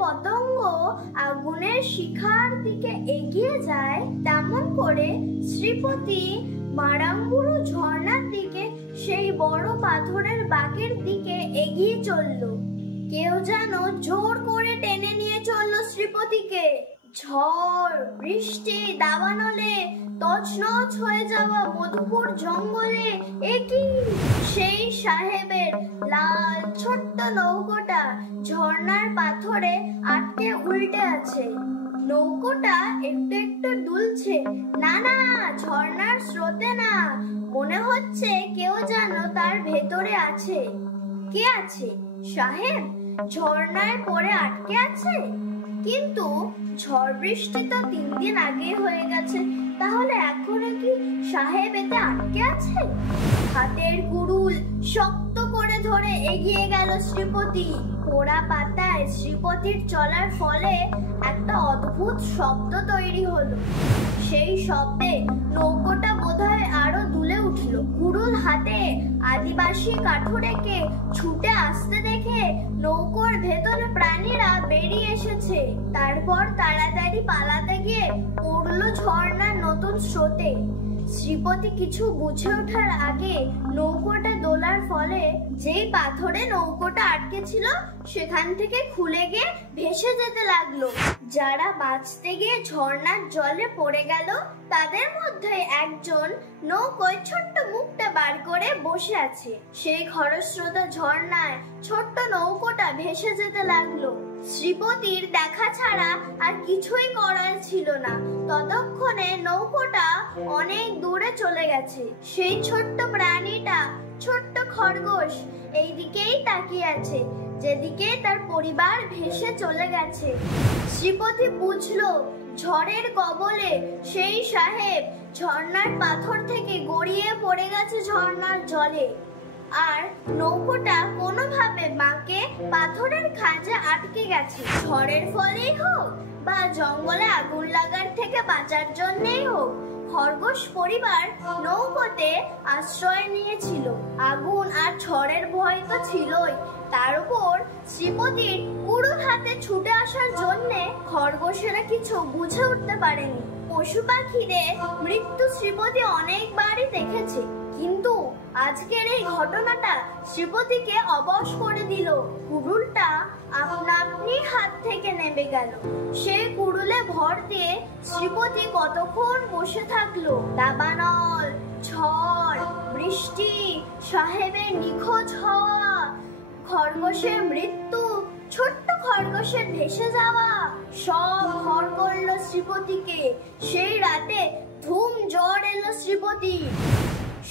পতঙ্গ আগুনের শিখার দিকে এগিয়ে যায়, তেমন করে শ্রীপতি মারাঙ্গুরু ঝর্ণার দিকে, সেই বড় পাথরের বাঁকের দিকে এগিয়ে চলল। কেউ যেন জোর করে টেনে নিয়ে চলল শ্রীপতিকে। ঝড়, বৃষ্টি, দাবানলে তছনছ হয়ে যাওয়া মধুপুর জঙ্গলে একই সেই সাহেবের লাল ছোট্ট নৌকোটা ঝর্ণার পাথরে আটকে উল্টে আছে। নৌকোটা একটু একটু দুলছে। না না, ঝর্ণার স্রোতে না, মনে হচ্ছে কেউ যেন তার ভেতরে আছে। কে আছে? সাহেব ঝর্ণায় পড়ে আটকে আছে। কিন্তু ঝড় বৃষ্টি তো 3 দিন আগে হয়ে গেছে, তাহলে এখনো কি সাহেব এতে আটকে আছে? হাতের কুড়ুল শক্ত করে ধরে এগিয়ে গেল শ্রীপতি। পোড়া পাতায় শ্রীপতির চলার ফলে একটা অদ্ভুত শব্দ তৈরি হলো। সেই শব্দে নৌকোটা বোধহয় আরো দুলে উঠল। কুড়ুল হাতে আদিবাসী কাঠুরেকে ছুটে আসতে দেখে নৌকোর ভেতরে প্রাণীরা বেরিয়ে এসেছে। তারপর তাড়াতাড়ি পালাতে গিয়ে পড়লো ঝর্ণার নতুন স্রোতে। শ্রীপতি কিছু বুঝে ওঠার আগে নৌকোটা দোলার ফলে যেই পাথরে নৌকোটা আটকে ছিল সেখান থেকে খুলে গিয়ে ভেসে যেতে লাগলো। যারা বাঁচতে গিয়ে ঝর্ণার জলে পড়ে গেল তাদের মধ্যে একজন নৌকোয় ছোট্ট মুখটা বার করে বসে আছে। সেই খরস্রোতা ঝর্ণায় ছোট্ট নৌকোটা ভেসে যেতে লাগলো। শ্রীপতির দেখা ছাড়া আর কিছুই করার ছিল না। ততক্ষণে নৌকোটা অনেক দূরে চলে গেছে। সেই ছোট্ট প্রাণীটা, ছোট্ট খরগোশ, এই দিকেই তাকিয়ে আছে, যেদিকে তার পরিবার ভেসে চলে গেছে। শ্রীপতি বুঝলো ঝড়ের কবলে সেই সাহেব ঝর্ণার পাথর থেকে গড়িয়ে পড়ে গেছে ঝর্ণার জলে। আর নৌকোটা কোনোভাবে বাঁকে পাথরের খাঁজে আটকে গেছে। ঝড়ের ফলেই হোক বা জঙ্গলে আগুন লাগার থেকে বাঁচার জন্যই হোক, খরগোশ পরিবার নৌকোতে আশ্রয় নিয়েছিল। আগুন আর ঝড়ের ভয় তো ছিলই, তার উপর শ্রীপতির কুড়ুল হাতে ছুটে আসার জন্যে খরগোশেরা কিছু বুঝে উঠতে পারেনি। পশু পাখিদের মৃত্যু শ্রীপতি অনেকবারই দেখেছে, কিন্তু আজকের এই ঘটনাটা শ্রীপতিকে অবশ করে দিল। কুড়ুলটা আপনা আপনি হাত থেকে নেমে গেল। সেই কুড়ুলে ভর দিয়ে শ্রীপতি কতক্ষণ বসে থাকলো। দাবানল, ঝড়, বৃষ্টি, সাহেবের নিখোঁজ হওয়া, খরগোশের মৃত্যু, ছোট্ট খরগোশের ভেসে যাওয়া, সব ঘর করলো শ্রীপতিকে। সেই রাতে ধুম জ্বর এলো শ্রীপতি।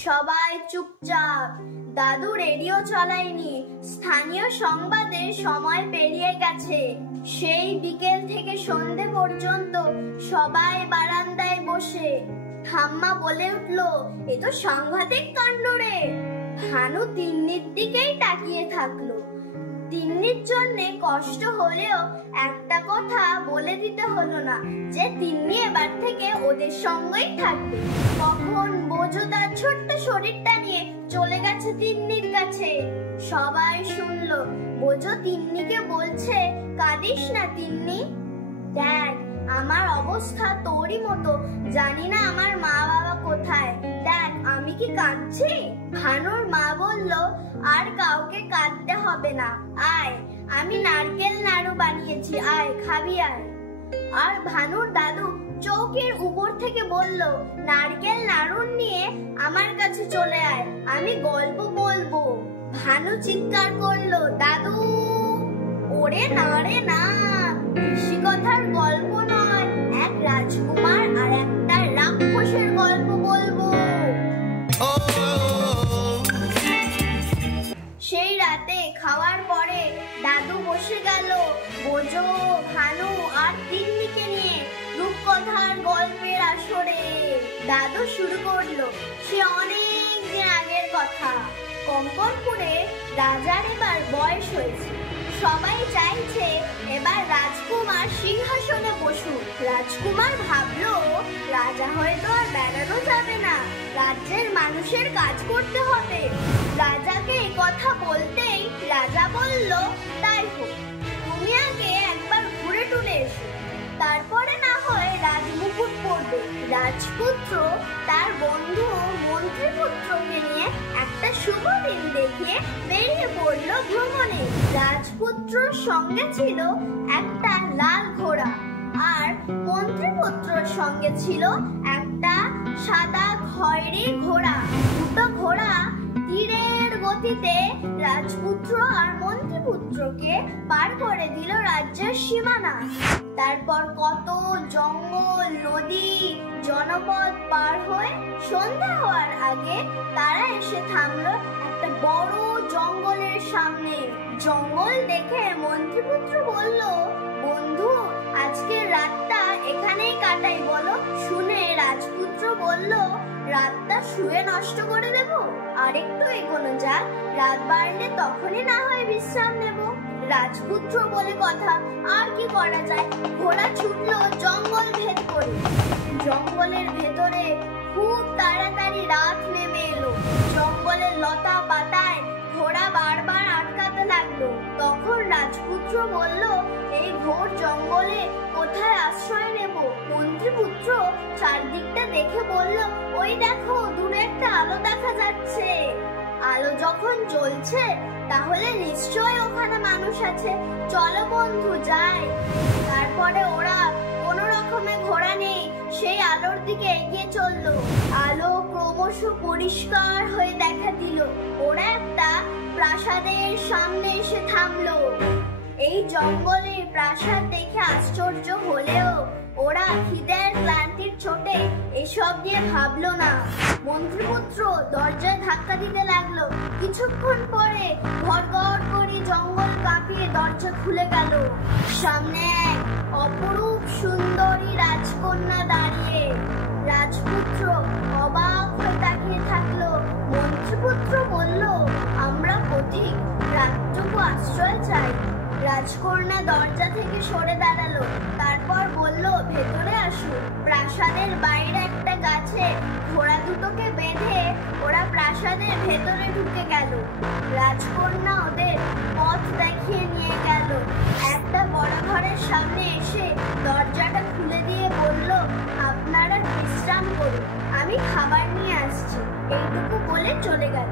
সবাই চুপচাপ। দাদু রেডিও চালায়নি। স্থানীয় সংবাদের সময় পেরিয়ে গেছে। সেই বিকেল থেকে সন্ধে পর্যন্ত সবাই বারান্দায় বসে। ঠাম্মা বলে উঠলো, এ তো সাংঘাতিক কাণ্ড রে। ভানু তিন্নির দিকেই তাকিয়ে থাকলো। তিন্নির জন্যে কষ্ট হলেও একটা কথা বলে দিতে হলো না যে তিন্নি এবার থেকে ওদের সঙ্গেই থাকবে। কখন বোঝো তার ছোট্ট শরীরটা নিয়ে চলে গেছে তিন্নির কাছে। সবাই শুনলো বোঝো তিন্নিকে বলছে, কাঁদিস না তিন্নি, দেখ আমার অবস্থা তোরই মতো, জানি না আমার মা বাবা কোথায়, দেখ আমি কি কাঁদছি। ভানুর মা বলল, আর কাউকে কাঁদতে হবে না, আয় আমি নারকেল নাড়ু বানিয়েছি, আয় খাবি আয়। আর ভানুর দাদু চৌকির উপর থেকে বলল, নারকেল নাড়ু নিয়ে আমার কাছে চলে আয়, আমি গল্প বলবো। ভানু চিৎকার করলো, দাদু। ওরে না রে না, ঋষি কথার গল্প নয়, এক রাজকুমার আর একটা রাক্ষসের গল্প বলবো। সেই রাতে খাওয়ার পরে দাদু বসে গেল বোঝো, ভানু আর তিন্নিকে নিয়ে রূপকথার গল্পের আসরে। দাদু শুরু করলো সে অনেক দিন আগের কথা। কঙ্কনপুরে রাজার এবার বয়স হয়েছে। সবাই চাইছে এবার রাজকুমার সিংহাসনে বসুক। রাজকুমার ভাবলো রাজা হয়তো আর বেড়ানো যাবে না, রাজ্যের মানুষের কাজ করতে হবে। রাজাকে এই কথা বলতেই রাজা বলল, তাই হোক, তুমি আগে একবার টুলে এসো, তারপরে না হয় রাজমুকুট পরবে। রাজপুত্র তার বন্ধু মন্ত্রীপুত্রকে নিয়ে একটা শুভ দিন দেখে বেরিয়ে পড়ল ভ্রমণে। রাজপুত্রর সঙ্গে ছিল একটা লাল ঘোড়া, আর মন্ত্রীপুত্রর সঙ্গে ছিল একটা সাদা খয়েরি ঘোড়া। দুটো ঘোড়া তীরের গতিতে রাজপুত্র আর মন্ত্রীপুত্রকে পার করে দিল রাজ্যের সীমানা। তারপর কত জঙ্গল, নদী, জনপদ পার হয়ে সন্ধ্যা হওয়ার আগে তারা এসে থামলো একটা বড় জঙ্গলের সামনে। জঙ্গল দেখে মন্ত্রীপুত্র বলল, বন্ধু, আজকের রাতটা এখানেই কাটাই বলো। শুনে রাজপুত্র বলল, রাতটা শুয়ে নষ্ট করে দেব, আর একটু এগোনো যাক, রাত বাড়লে তখনই না হয় বিশ্রাম নেব। রাজপুত্র বলে কথা, আর কি করা যায়। ঘোড়া ছুটলো জঙ্গল ভেদ করে। জঙ্গলের ভেতরে খুব তাড়াতাড়ি রাত নেমে এলো। জঙ্গলের লতা পাতায় ঘোড়া বারবার আটকাতে লাগলো। তখন রাজপুত্র বলল, এই ঘোর জঙ্গলে কোথায় আশ্রয় নেব? মন্ত্রীপুত্র চারদিকটা দেখে বলল, ওই দেখো, দূরে একটা আলো দেখা যাচ্ছে। আলো যখন জ্বলছে তাহলে নিশ্চয় ওখানে মানুষ আছে, চলো বন্ধু যাই। তারপরে ওরা কোনো রকমে ঘোড়া নেই সেই আলোর দিকে এগিয়ে চললো। আলো ক্রমশ পরিষ্কার হয়ে দেখা দিল। ওরা একটা প্রাসাদের সামনে এসে থামলো। এই জঙ্গলে প্রাসাদ দেখে আশ্চর্য হলেও ওরা খিদের ক্লান্তির চোটে এসব নিয়ে ভাবলো না। মন্ত্রীপুত্র দরজায় ধাক্কা দিতে লাগলো। কিছুক্ষণ পরে ঘড়ঘড় করে জঙ্গল কাঁপিয়ে দরজা খুলে গেল। সামনে এক অপরূপ সুন্দরী রাজকন্যা দাঁড়িয়ে। রাজপুত্র অবাক হয়ে তাকিয়ে থাকলো। মন্ত্রীপুত্র বলল, আমরা পথিক, রাতটুকু আশ্রয় চাই। রাজকন্যা দরজা থেকে সরে দাঁড়ালো, তারপর বলল, ভেতরে আসুন। প্রাসাদের বাইরে একটা গাছে ঘোড়া দুটোকে বেঁধে ওরা প্রাসাদের ভেতরে ঢুকে গেল। রাজকন্যা ওদের পথ দেখিয়ে নিয়ে গেল। একটা বড় ঘরের সামনে এসে দরজাটা খুলে দিয়ে বলল, আপনারা বিশ্রাম করুন, আমি খাবার নিয়ে আসছি। এইটুকু বলে চলে গেল।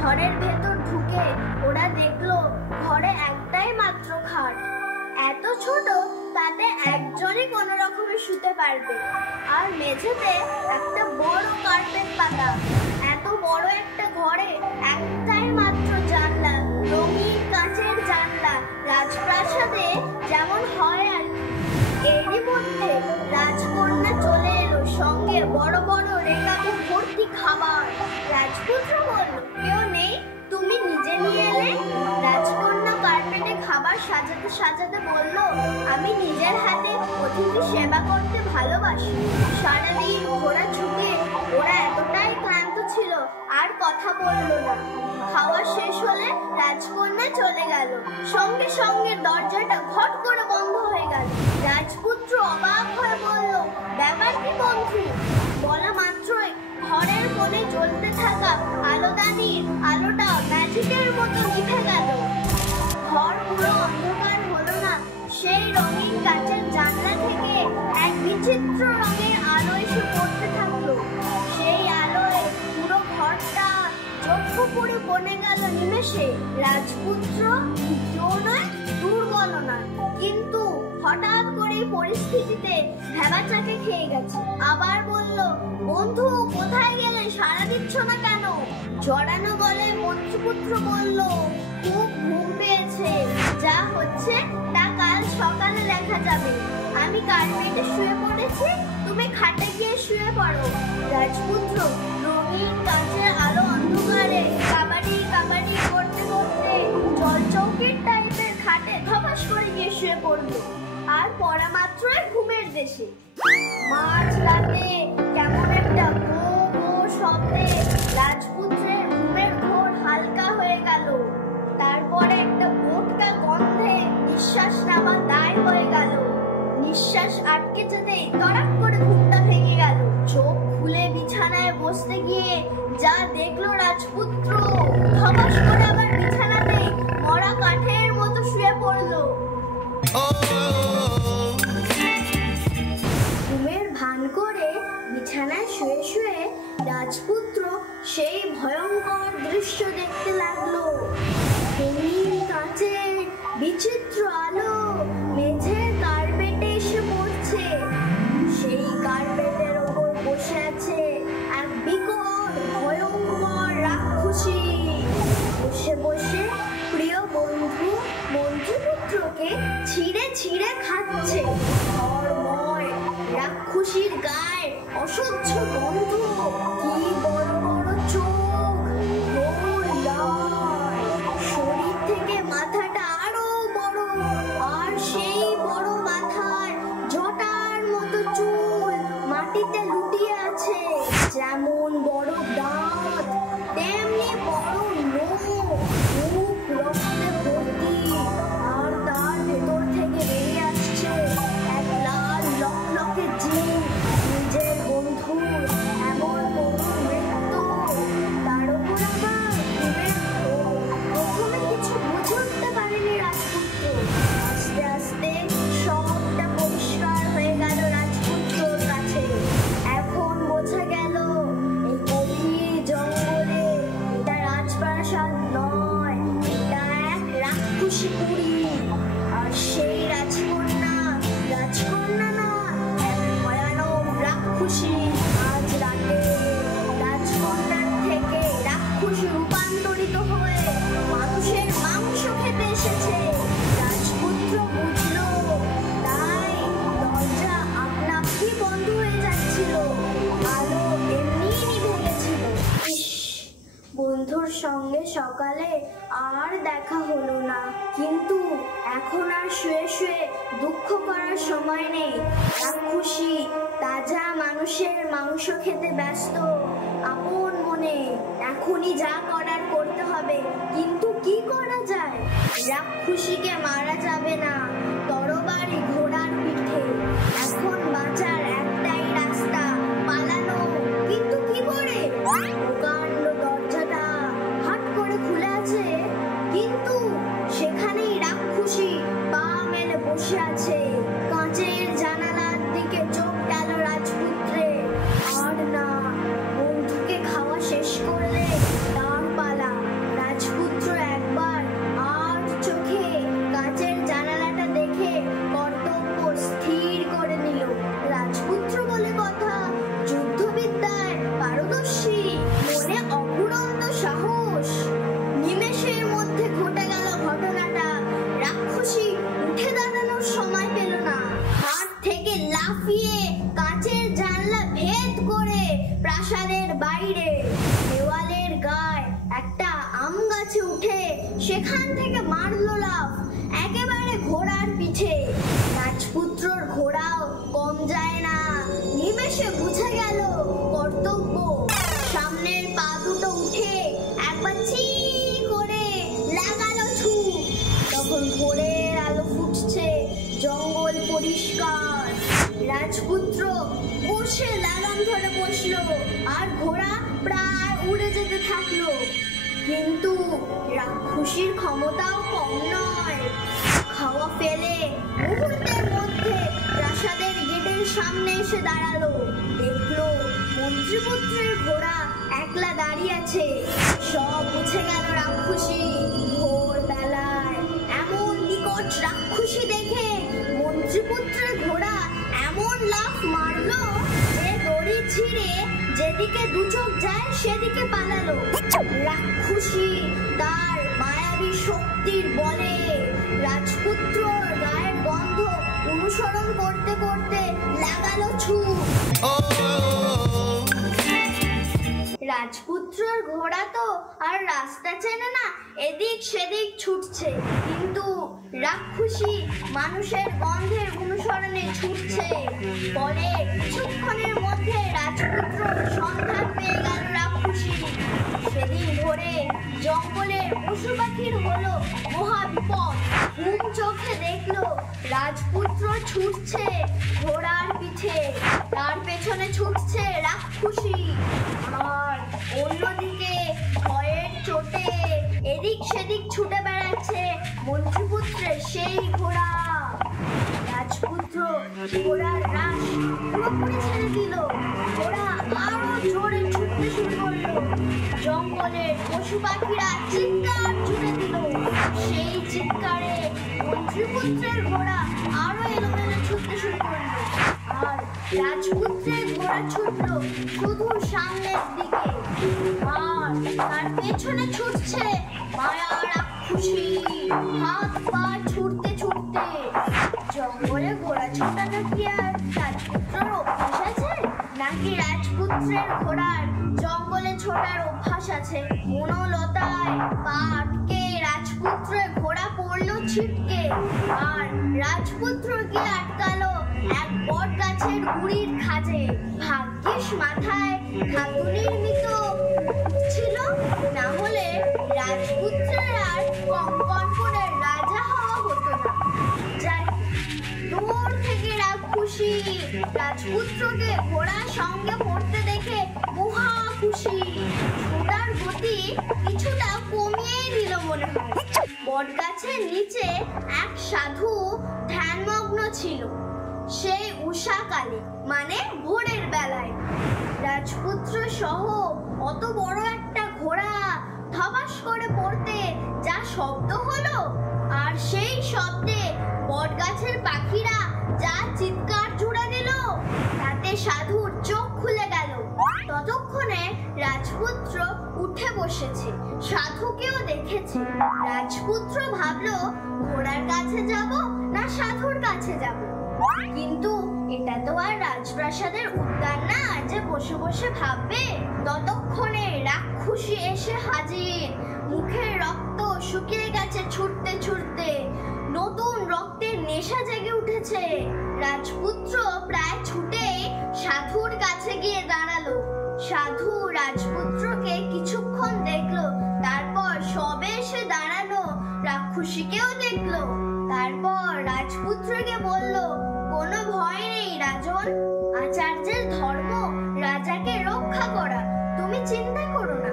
ঘরের ভেতর ঢুকে ওরা দেখলো ঘরে একটাই মাত্র খাট। এত ছোট, তাতে একজনই কোনো রকমে শুতে পারবে। আর মেঝেতে একটা বড় কার্পেট পাতা। এত বড় একটা ঘরে একটাই মাত্র জানলা, রঙিন কাঁচের জানলা, রাজপ্রাসাদে যেমন হয় আর কি। এরই মধ্যে রাজকন্যা চলে এলো, সঙ্গে বড় বড় রেখাতে ভর্তি খাবার। রাজপুত্র বলল, কেউ নেই, তুমি নিজে নিয়ে এলে? রাজকন্যা কার্পেটে খাবার সাজাতে সাজাতে বলল, আমি নিজের হাতে অতিথি সেবা করতে ভালোবাসি। সারাদিন ঘোড়া ছুটে ওরা এতটাই ক্লান্ত ছিল আর কথা বলল না। খাওয়া শেষ হলে রাজকন্যা চলে গেল। সঙ্গে সঙ্গে দরজাটা ঘট করে বন্ধ হয়ে গেল। রাজপুত্র অবাক হয়ে বলল, ব্যাপার কি বন্ধু? বলা মাত্রই ঘরের কোণে জ্বলতে থাকা আলোদানির আলোটা ম্যাজিকের মতো নিভে গেল। ঘর পুরো অন্ধকার হলো না, সেই রঙিন কাঁচের জানলা থেকে এক বিচিত্র রঙের আলো এসে পড়তে থাকলো। সেই আলোয় পুরো ঘরটা চক্ষু পুরে বনে গেল নিমেষে। রাজপুত্র কেউ নয়, দুর্বল নয়, কিন্তু হঠাৎ করে পরিস্থিতিতে ভেবাচাকে খেয়ে গেছে। আবার বলল, বন্ধু কোথায় গেলে, সাড়া দিচ্ছ না কেন? জড়ানো গলায় মন্ত্রীপুত্র বলল, খুব ঘুম পেয়েছে, যা হচ্ছে তা কাল সকালে দেখা যাবে। আমি কার্পেটে শুয়ে পড়েছি, তুমি খাটে গিয়ে শুয়ে পড়ো। রাজপুত্র রঙিন কাঁচের আলো অন্ধকারে কাবাডি কাবাডি করতে করতে জলচৌকির টাইপের খাটে ধপাস করে গিয়ে শুয়ে পড়ল। আর পড়া মাত্রই ঘুমের দেশে। মাঝ রাতে কেমন একটা গো গো শব্দে রাজপুত্রের ঘুমের ঘোর হালকা হয়ে গেল। তারপরে একটা মোটকা গন্ধে নিঃশ্বাস নেওয়া দায় হয়ে গেল। নিঃশ্বাস আটকে যেতেই তড়াক করে ঘুমটা ভেঙে গেল। চোখ খুলে বিছানায় বসতে গিয়ে যা দেখলো রাজপুত্র, ধপাস করে আবার বিছানাতে মরা কাঠের মতো শুয়ে পড়লো। বিছানায় শুয়ে শুয়ে রাজপুত্র সেই ভয়ঙ্কর দৃশ্য দেখতে লাগলো। রঙিন কাঁচে বিচিত্র আলো মেঝের কার্পেটে এসে পড়ছে। সেই কার্পেটের ওপর বসে আছে এক বিকট ভয়ঙ্কর রাক্ষসী। বসে বসে প্রিয় বন্ধু মন্ত্রীপুত্রকে ছিঁড়ে ছিঁড়ে খাচ্ছে। ধর্ময় রাক্ষসীর গায়ে অসহ্য গন্ধ, কি বড় বড় চোখ, গোল লাল, শরীর থেকে মাথাটা আরো বড়, আর সেই বড় মাথায় জটার মতো চুল মাটিতে লুটিয়ে আছে। যেমন বড় দাঁত তেমনি বড় নখ, মুখ রক্তে ভর্তি, আর তার ভেতর থেকে বেরিয়ে আসছে এক লাল লকলকে জিভ। নিজের বন্ধুর এমন করুণ মৃত্যু, তার উপর আবার প্রথমে কিছু বুঝে উঠতে পারেনি রাজপুত্র। আস্তে আস্তে সবটা পরিষ্কার হয়ে গেল রাজপুত্রর কাছে। এখন বোঝা গেল এই গভীর জঙ্গলে এটা রাজপ্রাসাদ নয়, এটা এক রাক্ষসীপুরী। আর সেই রাজকন্যা না, এক ভয়ানক রাক্ষসী। আজ রাতে রাজকন্যার থেকে রাক্ষসী রূপান্তরিত হয়ে মানুষের মাংস খেতে এসেছে। রাজপুত্র বুঝলো, তাই দরজা আপনা আপনি বন্ধ হয়ে যাচ্ছিল, আলো এমনি নিভে গেছিল। ইস, বন্ধুর সঙ্গে সকালে আর দেখা হলো না। কিন্তু এখন আর শুয়ে শুয়ে দুঃখ করার সময় নেই। রাক্ষসী তাজা মানুষের মাংস খেতে ব্যস্ত আপন মনে। এখনই যা করার করতে হবে। কিন্তু কি করা যায়? রাক্ষসীকে মারা যাবে না, তরবারি ঘোড়ার পিঠে। এখন বাঁচার একটাই রাস্তা, পালানো। কিন্তু কি করে? প্রকাণ্ড দরজাটা হাট করে খুলে আছে, কিন্তু সেখানেই রাক্ষসী পা মেলে বসে আছে। কাঁচের জানালার দিকে চোখ গেল রাজপুত্রে। আর না, বন্ধুকে খাওয়া শেষ করলে তার পালা। রাজপুত্র একবার আর চোখে কাঁচের জানালাটা দেখে কর্তব্য স্থির করে নিল। রাজপুত্র বলে কথা, যুদ্ধবিদ্যায় পারদর্শী, মনে অফুরন্ত সাহস। নিমেষের মধ্যে ঘটে গেল ঘটনাটা। রাক্ষসী উঠে দাঁড়ানোর সময় পেল না। হাত থেকে লাফিয়ে কাঁচের জানলা ভেদ করে প্রাসাদের বাইরে দেওয়ালের গায়ে একটা আম গাছে উঠে সেখান থেকে মারলো লাফ একেবারে ঘোড়ার পিঠে। রাজপুত্রর ঘোড়াও কম যায় না। নিমেষে বুঝে গেল কর্তব্য। সামনের পা দুটো উঠে একবার চি করে লাগালো ছুট। তখন ভোরের আলো ফুটছে, জঙ্গল পরিষ্কার। রাজপুত্র বসে লাগাম ধরে বসলো, আর ঘোড়া প্রায় উড়ে যেতে থাকলো। কিন্তু রাক্ষসীর ক্ষমতাও কম নয়। খাওয়া ফেলে মুহূর্তের মধ্যে প্রাসাদের গেটের সামনে এসে দাঁড়ালো। দেখলো মন্ত্রীপুত্রের ঘোড়া একলা দাঁড়িয়ে আছে। সব বুঝে গেল রাক্ষসী। ভোর বেলায় এমন নিকট রাক্ষসী দেখে মন্ত্রীপুত্রের ঘোড়া এমন লাফ মারলো যে দড়ি ছিঁড়ে যেদিকে দু চোখ যায় সেদিকে পালালো। রাক্ষসী তার মায়াবী শক্তির বলে রাজপুত্রর গায়ের গন্ধ অনুসরণ করতে করতে লাগালো ছুট। রাজপুত্রর ঘোড়া তো আর রাস্তা চেনে না, এদিক সেদিক ছুটছে। কিন্তু রাক্ষসী মানুষের গন্ধের অনুসরণে ছুটছে। ফলে কিছুক্ষণের মধ্যে রাজপুত্র সন্ধান পেয়ে গেল রাক্ষসী। সেদিন ভোরে জঙ্গলে পশু পাখির হলো মহা বিপদ। ঘুম চোখে দেখলো রাজপুত্র ছুটছে ঘোড়ার পিঠে, তার পেছনে ছুটছে রাক্ষসী। আর অন্যদিকে ভয়ের চোটে এদিক সেদিক ছুটে বেড়াচ্ছে মন্ত্রীপুত্রের সেই ঘোড়া। রাজপুত্র ঘোড়ার রাশ পুরোপুরি ছেড়ে দিল। ঘোড়া আরো জোরে ছুটতে শুরু করলো। জঙ্গলের পশু পাখিরা চিৎকার ছুটে দিল। সেই চিৎকারে মন্ত্রীপুত্রের ঘোড়া আরো এলোমেলো ছুটতে শুরু করলো। আর রাজপুত্রের ঘোড়া ছুটলো শুধু সামনের দিকে। আর তার পেছনে ছুটছে মায়া রাক্ষসী, হাত পা ছুটতে ছুটতে। জঙ্গলে ঘোড়া ছোটানো কি আর রাজপুত্রের অভ্যাস আছে? নাকি রাজপুত্রের ঘোড়ার জঙ্গলে ছোটার অভ্যাস আছে? বনলতায় পা আটকে রাজপুত্রের ঘোড়া পড়লো ছিটকে। আর রাজপুত্র গিয়ে আটকালো এক বট গাছের গুড়ির খাঁজে। ভাগ্যিস মাথায় ধাতুনির মতো ছিল, না হলে রাজপুত্রের আর কঙ্কনপুরের রাজা হওয়া হতো না। যাই দূর থেকে রাক্ষসী রাজপুত্রকে ঘোড়ার সঙ্গে পড়তে দেখে মহা খুশি। ঘোড়ার গতি কিছুটা কমিয়েই দিল মনে হয়। বটগাছের নিচে এক সাধু ধ্যানমগ্ন ছিল। সেই উষাকালে, মানে ভোরের বেলায়। রাজপুত্র সহ অত বড় একটা ঘোড়া ধপাস করে পড়তে যা শব্দ হলো, আর সেই শব্দে বটগাছের পাখিরা যা চিৎকার জুড়ে দিল, তাতে সাধুর চোখ খুলে গেল। ততক্ষণে রাজপুত্র উঠে বসেছে, সাধুকেও দেখেছে। রাজপুত্র ভাবলো ঘোড়ার কাছে যাব না সাধুর কাছে যাব। কিন্তু এটা তো আর রাজপ্রাসাদের উদ্যান না যে বসে বসে ভাববে। ততক্ষণে রাক্ষসী এসে হাজির। মুখের রক্ত শুকিয়ে গেছে ছুটতে ছুটতে। নতুন রক্তের নেশা জেগে উঠেছে। রাজপুত্র প্রায় ছুটে সাধুর কাছে গিয়ে দাঁড়ালো। সাধু রাজপুত্রকে কিছুক্ষণ দেখলো, তারপর সবে এসে দাঁড়ানো রাক্ষসীকেও দেখলো। তারপর রাজপুত্রকে বলল, কোনো ভয় নেই রাজন, আচার্যের ধর্ম রাজাকে রক্ষা করা, তুমি চিন্তা করো না।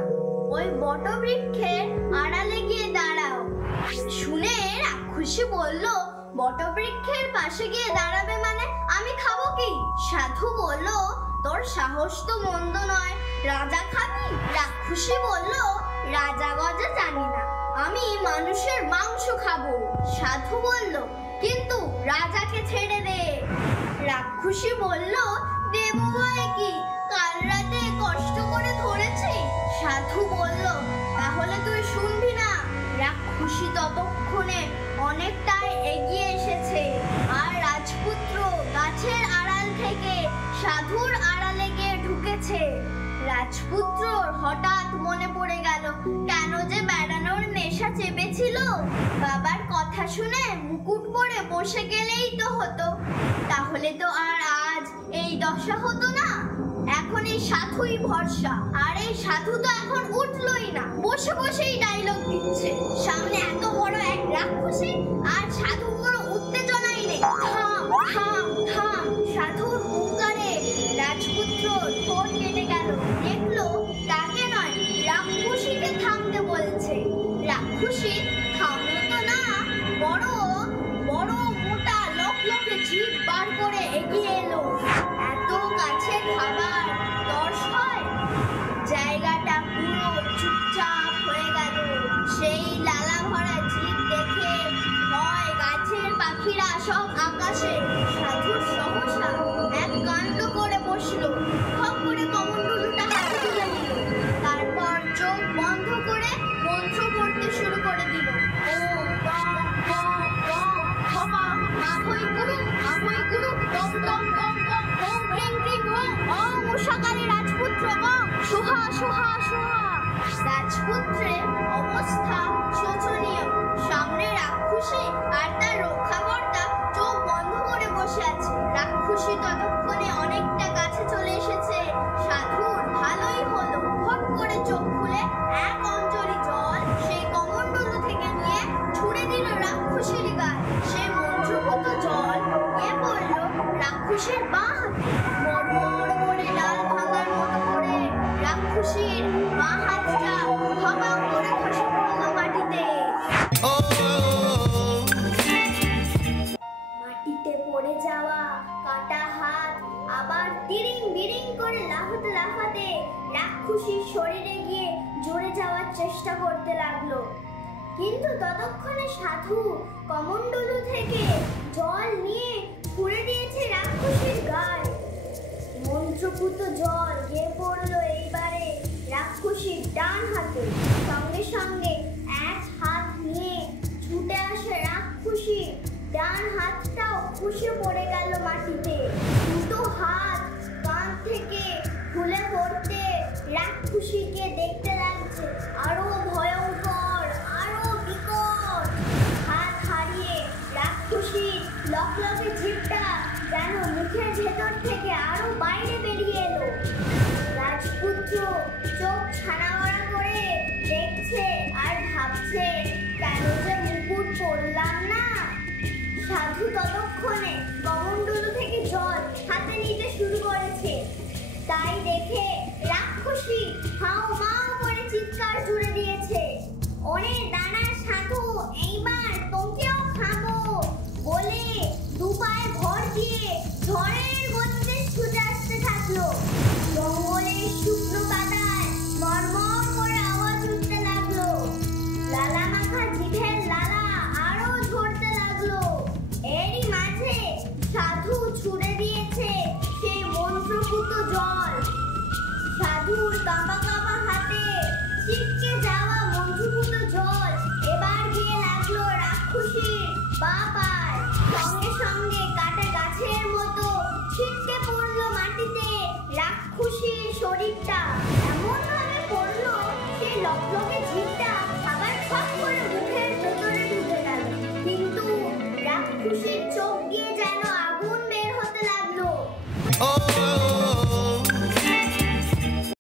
ওই বটবৃক্ষের আড়ালে গিয়ে দাঁড়াও। শুনে রাক্ষসী বলল, বটবৃক্ষের পাশে গিয়ে দাঁড়াবে মানে আমি খাবো কি? সাধু বলল, তোর সাহস তো মন্দ নয়, রাজা খাবি? রাক্ষসী বলল, রাজা গজা জানি না, আমি মানুষের মাংস খাবো। সাধু বলল, কিন্তু রাজাকে ছেড়ে দে। রাক্ষসী বলল, দেব বলে কি, কাল রাতে কষ্ট করে ধরেছি। সাধু বলল, তাহলে তুই শুনবি না? রাক্ষসী ততক্ষণে অনেকটাই এগিয়ে এসেছে। আর রাজপুত্র গাছের আড়াল থেকে সাধুর আড়ালে গিয়ে ঢুকেছে। রাজপুত্রর হঠাৎ মনে পড়ে গেল কেন যে বেড়ানোর নেশা চেপেছিল। বাবার কথা শুনে মুকুট পরে বসে গেলেই তো হতো, তাহলে তো আর আজ এই দশা হতো না। এখন এই সাধুই ভরসা। আর এই সাধু তো এখন উঠলই না, বসে বসেই ডায়লগ দিচ্ছে। সামনে এত বড় এক রাক্ষসী, আর সাধু কোনো উত্তেজনাই নেই। থাম থাম থাম। সাধুর হুঙ্কারে রাজপুত্র ঠোঁট কেটে গেল। দেখলো তাকে নয়, রাক্ষসীকে থামতে বলছে। রাক্ষসী থামলো তো না, বড় বড় মোটা লকলকে জিভ বার করে এগিয়ে এলো। এত কাছে খাবার তর্স হয়। জায়গাটা পুরো চুপচাপ হয়ে গেল। সেই লালা ভরা জিভ দেখে ভয় গাছের পাখিরা সব আকাশে। সাধুর সহসা এক কাণ্ড করে বসলো। হপ করে কমণ্ডলুটা হাতে তুলে নিল। তারপর চোখ বন্ধ করে মন্ত্র পড়তে শুরু করে দিল। ওম গম গম গম ধমা মাভৈ গুরু মাভৈ গুরু গম গম গম গম ওম হ্রিং হ্রিং ওম ওম উষাকালে রাজপুত্র গম সুহা সুহা সুহা। রাজপুত্রের অবস্থা শোচনীয়। সামনে রাক্ষসী আর তার রক্ষাকর্তা চোখ বন্ধ করে বসে আছে। রাক্ষসী ততক্ষণে অনেকটা কাছে চলে এসেছে। সাধুর ভালোই হলো, হট করে চোখ খুলে এক অঞ্জলি জল সেই কমণ্ডলু থেকে নিয়ে ছুঁড়ে দিল রাক্ষসীর গায়ে। সেই মন্ত্রভূত জল গিয়ে পড়ল রাক্ষসীর বাঁ হাতে। মড়মড় করে ডাল ভাঙার মতো করে রাক্ষসীর বাঁ হাতটা ধপাং করে খসে পড়ল মাটিতে। তিরিং বিরিং করে লাফাতে লাফাতে রাক্ষসীর শরীরে গিয়ে জুড়ে যাওয়ার চেষ্টা করতে লাগলো। কিন্তু ততক্ষণে সাধু কমণ্ডলু থেকে জল নিয়ে ছুঁড়ে দিয়েছে রাক্ষসীর গায়ে। মন্ত্রপুত জল গিয়ে পড়লো এইবারে রাক্ষসীর ডান হাতে। সঙ্গে সঙ্গে এক হাত নিয়ে ছুটে আসে রাক্ষসী ডান হাতটাও খসে পড়ে গেল মাটিতে। দুটো হাত কাঁধ থেকে খুলে পড়তে রাক্ষসীকে দেখতে লাগছে আরো ভয়ঙ্কর, আরো বিকট। হাত হারিয়ে রাক্ষসীর লকলকে জিভটা যেন মুখের ভেতর থেকে আরো বাইরে বেরিয়ে এলো। রাজপুত্র চোখ ছানাবড়া করে দেখছে আর ভাবছে, কেন যে মুকুট পরলাম না। সাধু ততক্ষণে কমণ্ডলু থেকে জল হাতে নিতে শুরু করেছে। তাই দেখে রাক্ষসী হাউ মাউ করে চিৎকার জুড়ে দিয়েছে, ওরে দাঁড়া সাধু, এইবার তোকেও খাবো বলে দু পায়ে ভর দিয়ে ঝড়ের গতিতে ছুটে আসতে থাকলো। জঙ্গলের শুকনো পাতায় মরমর করে আওয়াজ উঠতে লাগলো। লালা মাখা জিভের লালা আরো ঝরতে লাগলো। এরই মাঝে সাধু ছুড়ে দিয়েছে সেই মন্ত্রপুত জল। সাধুর কাঁপা কাঁপা হাতে ছিটকে যাওয়া মন্ত্রপুত জল এবার গিয়ে লাগলো রাক্ষসীর বাঁ পায়। সঙ্গে সঙ্গে কাটা গাছের মতো ছিটকে পড়লো মাটিতে রাক্ষসীর শরীরটা। এমন ভাবে পড়লো সেই লকলকে জিভটা আবার ছট করে মুখের ভেতরে ঢুকে গেল। কিন্তু রাক্ষসীর চোখ দিয়ে যেন আগুন বের হতে লাগলো।